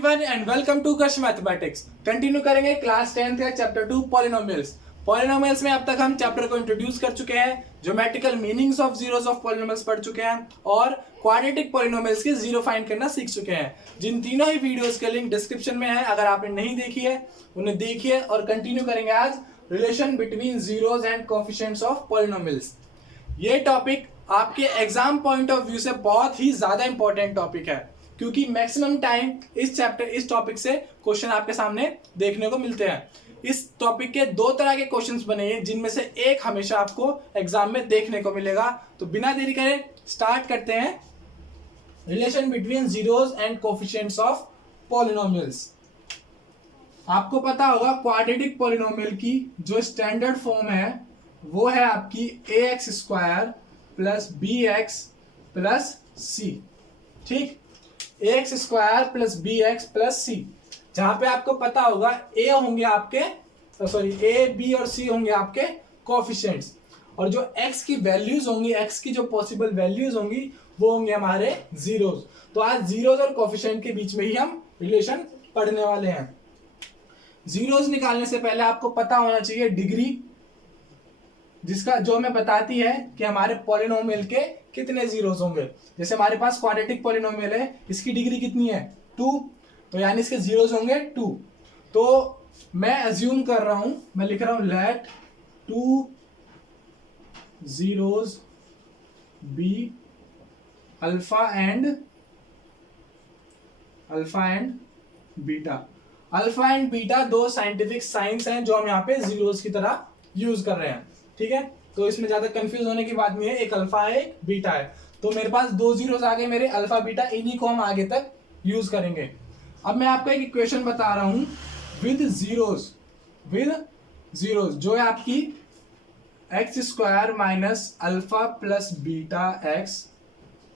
Everyone and welcome to कश mathematics. Continue करेंगे class 10th का चैप्टर 2 पॉलिनोमियल्स। पॉलिनोमियल्स में अब तक हम चैप्टर को इंट्रोड्यूस कर चुके हैं, geometrical meanings of zeros of polynomials पढ़ चुके हैं और क्वाड्रेटिक पॉलिनोमियल्स के जीरो फाइंड करना सीख चुके हैं। जिन तीनों ही वीडियोस के लिंक डिस्क्रिप्शन में है, अगर आपने नहीं देखी है उन्हें देखिए। और कंटिन्यू करेंगे आज relation between zeros and coefficients of polynomials. ये टॉपिक आपके एग्जाम पॉइंट ऑफ व्यू से बहुत ही ज्यादा इंपॉर्टेंट टॉपिक है, क्योंकि मैक्सिमम टाइम इस टॉपिक से क्वेश्चन आपके सामने देखने को मिलते हैं। इस टॉपिक के दो तरह के क्वेश्चंस बने हैं, जिनमें से एक हमेशा आपको एग्जाम में देखने को मिलेगा। तो बिना देरी करे स्टार्ट करते हैं relation between zeros and coefficients of polynomials. आपको पता होगा क्वाड्रेटिक पॉलिनोमियल की जो स्टैंडर्ड फॉर्म है वो है आपकी ax² plus bx plus c। ठीक, ax² plus bx plus c, जहां पे आपको पता होगा a होंगे आपके a b और c होंगे आपके कोएफिशिएंट्स, और जो x की वैल्यूज होंगी, x की जो पॉसिबल वैल्यूज होंगी वो होंगे हमारे जीरोस। तो आज जीरोस और कोएफिशिएंट के बीच में ही हम रिलेशन पढ़ने वाले हैं। जीरोस निकालने से पहले आपको पता होना चाहिए डिग्री, जिसका जो हमें बताती है कि हमारे पॉलिनोमियल के कितने जीरोस होंगे। जैसे हमारे पास क्वाड्रेटिक पॉलिनोमियल है, इसकी डिग्री कितनी है 2, तो यानी इसके जीरोस होंगे 2। तो मैं अज्यूम कर रहा हूं, मैं लिख रहा हूं let 2 zeros be alpha and beta. Alpha and beta दो साइंटिफिक साइंस हैं जो हम यहाँ पे जीरोस की तरह यूज कर रहे हैं। ठीक है, तो इसमें ज्यादा कंफ्यूज होने की बात नहीं है, एक अल्फा है एक बीटा है। तो मेरे पास दो जीरोस आ गए मेरे, अल्फा बीटा, इन्हीं को हम आगे तक यूज करेंगे। अब मैं आपको एक इक्वेशन बता रहा हूं विद जीरोस जो है आपकी x² minus alpha plus beta x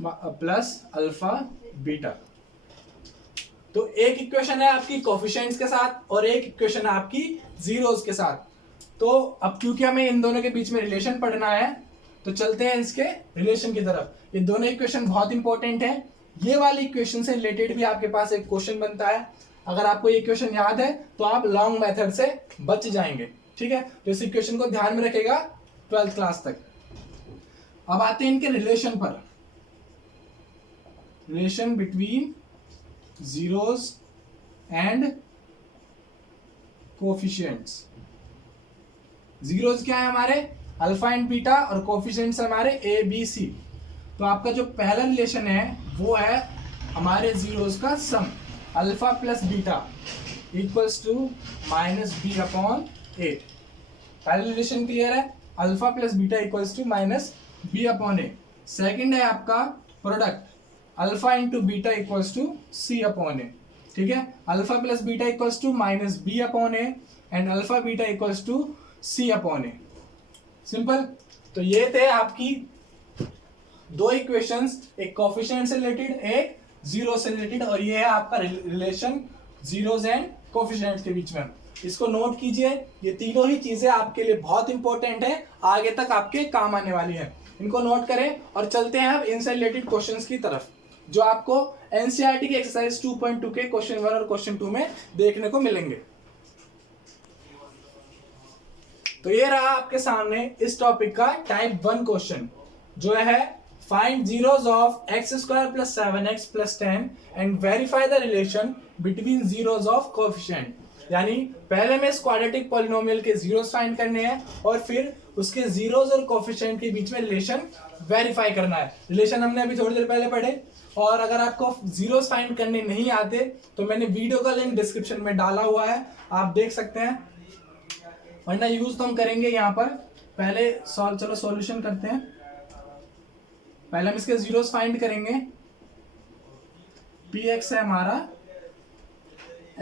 plus alpha beta. तो एक इक्वेशन है आपकी कोएफिशिएंट्स के साथ और एक इक्वेशन है आपकी जीरोस के साथ। तो अब क्योंकि हमें इन दोनों के बीच में रिलेशन पढ़ना है, तो चलते हैं इसके रिलेशन की तरफ। ये दोनों इक्वेशन बहुत इंपॉर्टेंट है। ये वाली इक्वेशन से रिलेटेड भी आपके पास एक क्वेश्चन बनता है। अगर आपको ये इक्वेशन याद है तो आप लॉन्ग मेथड से बच जाएंगे। ठीक है, तो इस इक्वेशन को ध्यान में रखेगा 12th क्लास तक। अब आते हैं इनके रिलेशन पर। Relation between zeros and coefficients. Zeros क्या है हमारे अल्फा एंड बीटा, और कोएफिशिएंट्स हमारे ए बी सी। तो आपका जो पहला रिलेशन है वो है हमारे जीरोस का sum, alpha plus beta equals to minus B upon 8। पहला रिलेशन क्लियर है, alpha plus beta equals to minus B upon 8। Second है आपका product, alpha into beta equals to C upon A. ठीक है, alpha plus beta equals to minus B upon A and alpha beta equals to C upon A. Simple. तो ये थे आपकी दो equations, एक कोएफिशिएंट से रिलेटेड एक जीरो से रिलेटेड, और ये है आपका रिलेशन जीरोस एंड कोएफिशिएंट्स के बीच में। इसको नोट कीजिए, ये तीनों ही चीजें आपके लिए बहुत इंपॉर्टेंट है, आगे तक आपके काम आने वाली है। इनको नोट करें और चलते हैं अब इनसे रिलेटेड क्वेश्चंस की तरफ, जो आपको एनसीईआरटी के एक्सरसाइज 2.2 के क्वेश्चन 1 और क्वेश्चन 2 में देखने को मिलेंगे। तो ये रहा आपके सामने इस टॉपिक का टाइप 1 क्वेश्चन, जो है find zeros of x² plus 7x plus 10 and verify the relation between zeros of coefficient. यानी पहले में इस क्वाड्रेटिक पॉलिनोमियल के जीरोस फाइंड करने हैं और फिर उसके जीरोस और कोएफिशिएंट के बीच में रिलेशन वेरीफाई करना है। रिलेशन हमने अभी थोड़ी देर पहले पढ़े, और अगर आपको जीरोस फाइंड करने नहीं आते तो मैंने वीडियो का लिंक डिस्क्रिप्शन में डाला हुआ है, आप देख सकते हैं, वरना यूज तो हम करेंगे यहाँ पर। पहले चलो सॉल्यूशन करते हैं। पहले हम इसके जीरोस फाइंड करेंगे। px है हमारा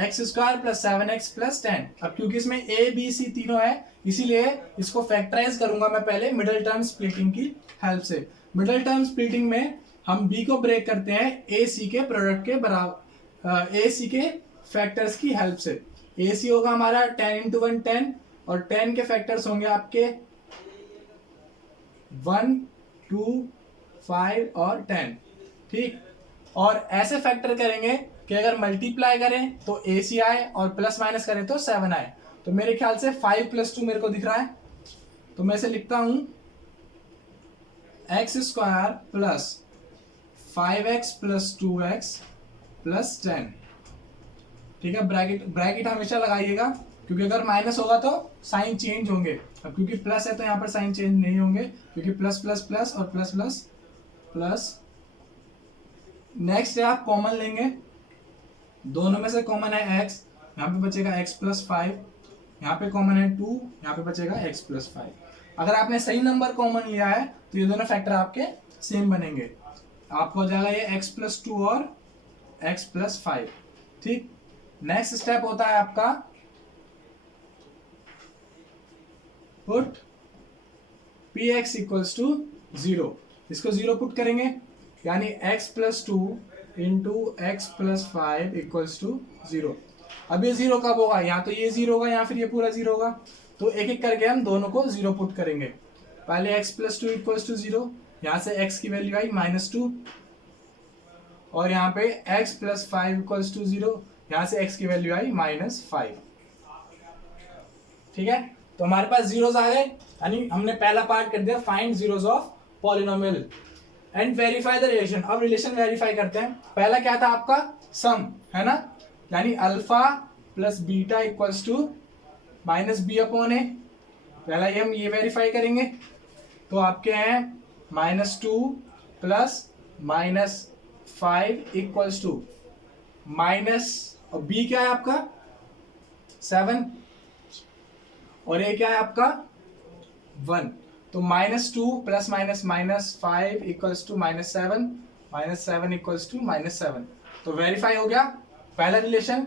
x² प्लस 7x प्लस 10। अब क्योंकि इसमें a b c तीनों है, इसीलिए इसको फैक्टराइज करूंगा मैं पहले मिडिल टर्म स्प्लिटिंग की हेल्प से। मिडिल टर्म स्प्लिटिंग में हम b को ब्रेक करते हैं a c के प्रोडक्ट के बराबर, a c के फैक्टर्स की हेल्प से। a c होगा हमारा 10 इंटू 1 10, और 10 के फैक्टर्स होंगे आपके 1 2 5 और 10। ठीक, और ऐसे फैक्टर करेंगे कि अगर मल्टीप्लाई करें तो AC आए और प्लस माइनस करें तो 7 आए। तो मेरे ख्याल से 5 + 2 मेरे को दिख रहा है, तो मैं इसे लिखता हूं x² plus 5x plus 2x plus 10। ठीक है, ब्रैकेट हमेशा लगाइएगा, क्योंकि अगर माइनस होगा तो साइन चेंज होंगे। अब क्योंकि प्लस है तो यहाँ पर साइन चेंज नहीं होंगे, क्योंकि प्लस प्लस प्लस और प्लस प्लस प्लस। नेक्स्ट है आप कॉमन लेंगे, दोनों में से कॉमन है x, यहाँ पे बचेगा x + 5, यहाँ पे कॉमन है 2, यहाँ पे बचेगा x + 5। अगर आपने सही नंबर कॉमन लिया है तो ये दोनों फैक्टर आपके सेम बनेंगे, आपको हो जाएगा ये x + 2 और x + 5। ठीक, नेक्स्ट स्टेप होता है आपका पुट px = 0। इसको 0 पुट करेंगे, यानी x + 2 × x + 5 = 0। अब ये 0 कब होगा, या तो ये 0 होगा या फिर ये पूरा 0 होगा। तो एक एक करके हम दोनों को 0 पुट करेंगे। पहले x + 2 = 0, यहाँ से x की वैल्यू आई -2, और यहाँ पे x + 5 = 0, यहाँ से x की वैल्यू आई -5। ठीक है, तो हमारे पास जीरोस आ गए, यानी हमने पहला पार्ट कर दिया, find zeros of polynomial and verify the relation. अब रिलेशन वेरीफाई करते हैं। पहला क्या था आपका, सम, है ना, यानी alpha plus beta equals to -b/a। पहला ये हम ये वेरीफाई करेंगे, तो आपके हैं -2 प्लस -5 इक्वल्स टू माइनस, और b क्या है आपका 7, और ये क्या है आपका 1। तो -2 plus -5 equals to -7, -7 equals to -7। तो वेरीफाई हो गया पहला रिलेशन,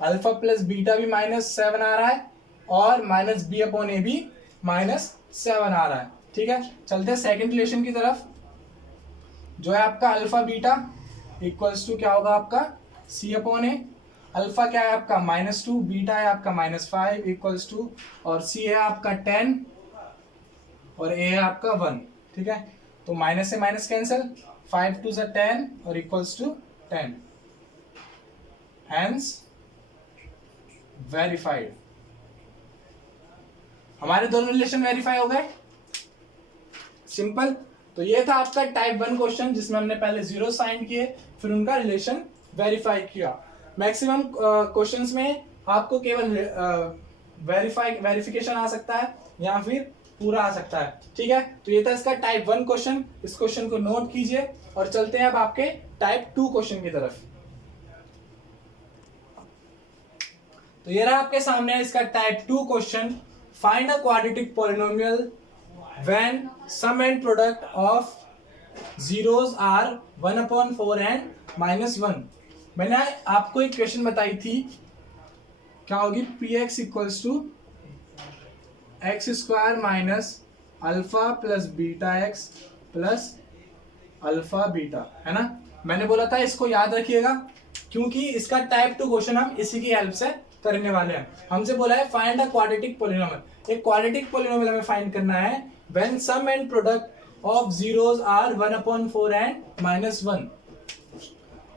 अल्फा प्लस बीटा भी -7 आ रहा है और -b/a भी -7 आ रहा है। ठीक है, चलते हैं सेकंड रिलेशन की तरफ, जो है आपका अल्फा बीटा इक्वल्स टू क्या होगा आपका c/a। अल्फा क्या है आपका -2, बीटा है आपका -5 इक्वल्स टू, और c है आपका 10 और a है आपका 1। ठीक है, तो माइनस से माइनस कैंसिल, 5 2 = 10 और इक्वल्स टू 10, हैंस वेरीफाइड। हमारे दोनों रिलेशन वेरीफाई हो गए, सिंपल। तो ये था आपका टाइप 1 क्वेश्चन, जिसमें हमने पहले जीरो साइन किए, फिर उनका रिलेशन वेरीफाई किया। मैक्सिमम क्वेश्चंस में आपको केवल वेरिफिकेशन आ सकता है या फिर पूरा आ सकता है। ठीक है, तो ये था इसका टाइप 1 क्वेश्चन। इस क्वेश्चन को नोट कीजिए और चलते हैं अब आपके टाइप 2 क्वेश्चन की तरफ। तो ये रहा आपके सामने इसका type 2 question, find a quadratic polynomial when sum and product of zeros are 1/4 and -1। मैंने आपको एक क्वेश्चन बताई थी, क्या होगी, px = x² minus alpha plus beta x plus alpha beta, है ना। मैंने बोला था इसको याद रखिएगा, क्योंकि इसका टाइप 2 क्वेश्चन हम इसी की हेल्प से करने वाले हैं। हमसे बोला है फाइंड अ क्वाड्रेटिक पॉलिनोमियल। एक क्वाड्रेटिक पॉलिनोमियल हमें फाइंड करना है when sum and product of zeros are 1/4 and -1।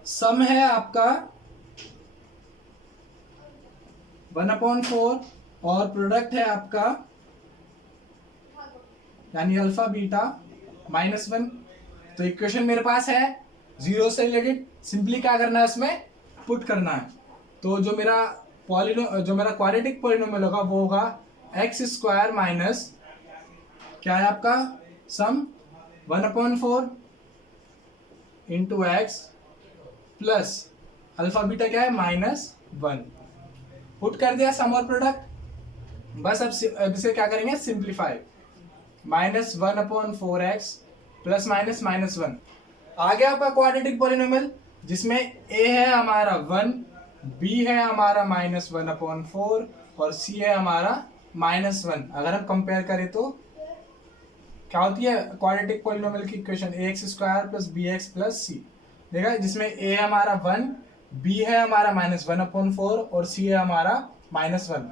Sum है आपका 1/4 और प्रोडक्ट है आपका यानी अल्फा बीटा -1। तो इक्वेशन मेरे पास है जीरो से रिलेटेड, सिंपली क्या करना है, उसमें पुट करना है। तो जो मेरा क्वाड्रेटिक पॉलिनोमियल होगा वो होगा x² माइनस क्या है आपका सम 1/4 into x plus alpha beta क्या है -1। पुट कर दिया सम और प्रोडक्ट, बस अब इसे क्या करेंगे, सिंप्लीफाई। -1/4x प्लस -1 आ गया आपका क्वाड्रेटिक पॉलिनोमियल, जिसमें a है हमारा 1, b है हमारा -1/4 और c है हमारा -1। अगर हम कंपेयर करें तो क्या होती है क्वाड्रेटिक पॉलिनोमियल की equation, ax² plus bx plus c। देखा, जिसमें a है हमारा 1, b है हमारा -1/4 और c है हमारा -1।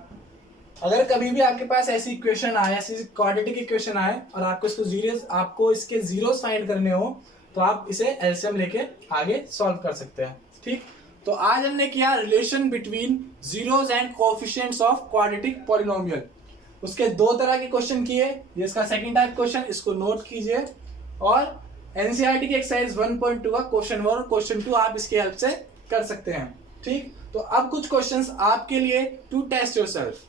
अगर कभी भी आपके पास ऐसी इक्वेशन आए, ऐसी क्वाड्रेटिक इक्वेशन आए और आपको इसके जीरोस फाइंड करने हो, तो आप इसे एलसीएम लेके आगे सॉल्व कर सकते हैं। ठीक, तो आज हमने किया relation between zeros and coefficients of quadratic polynomial. उसके दो तरह के क्वेश्चन किए, ये इसका सेकंड टाइप क्वेश्चन, इसको नोट कीजिए। और एनसीईआरटी की एक्सरसाइज 1.2 का क्वेश्चन 1 और क्वेश्चन 2 आप इसकी हेल्प से कर सकते हैं। ठीक, तो अब कुछ क्वेश्चंस आपके लिए टू टेस्ट योरसेल्फ।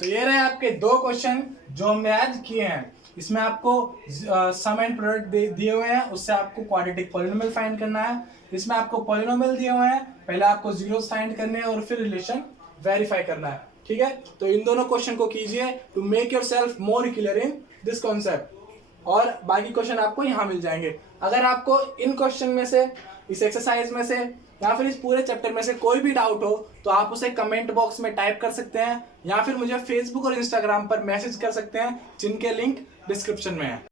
तो ये रहे आपके दो क्वेश्चन जो हमने आज किए हैं। इसमें आपको सम एंड प्रोडक्ट दिए हुए हैं, उससे आपको क्वाड्रेटिक पॉलिनोमियल फाइंड करना है। इसमें आपको पॉलिनोमियल दिए हुए हैं, पहले आपको जीरोस फाइंड करने हैं और फिर रिलेशन वेरीफाई करना है। ठीक है, तो इन दोनों क्वेश्चन को कीजिए to make yourself more clear in this concept, और बाकी क्वेश्चन आपको यहाँ मिल जाएंगे। अगर आपको इन क्वेश्चन में से, इस एक्सरसाइज में से या फिर इस पूरे चैप्टर में से कोई भी डाउट हो तो आप उसे कमेंट बॉक्स में टाइप कर सकते हैं या फिर मुझे फेसबुक और इंस्टाग्राम पर मैसेज कर सकते हैं, जिनके लिंक डिस्क्रिप्शन में है।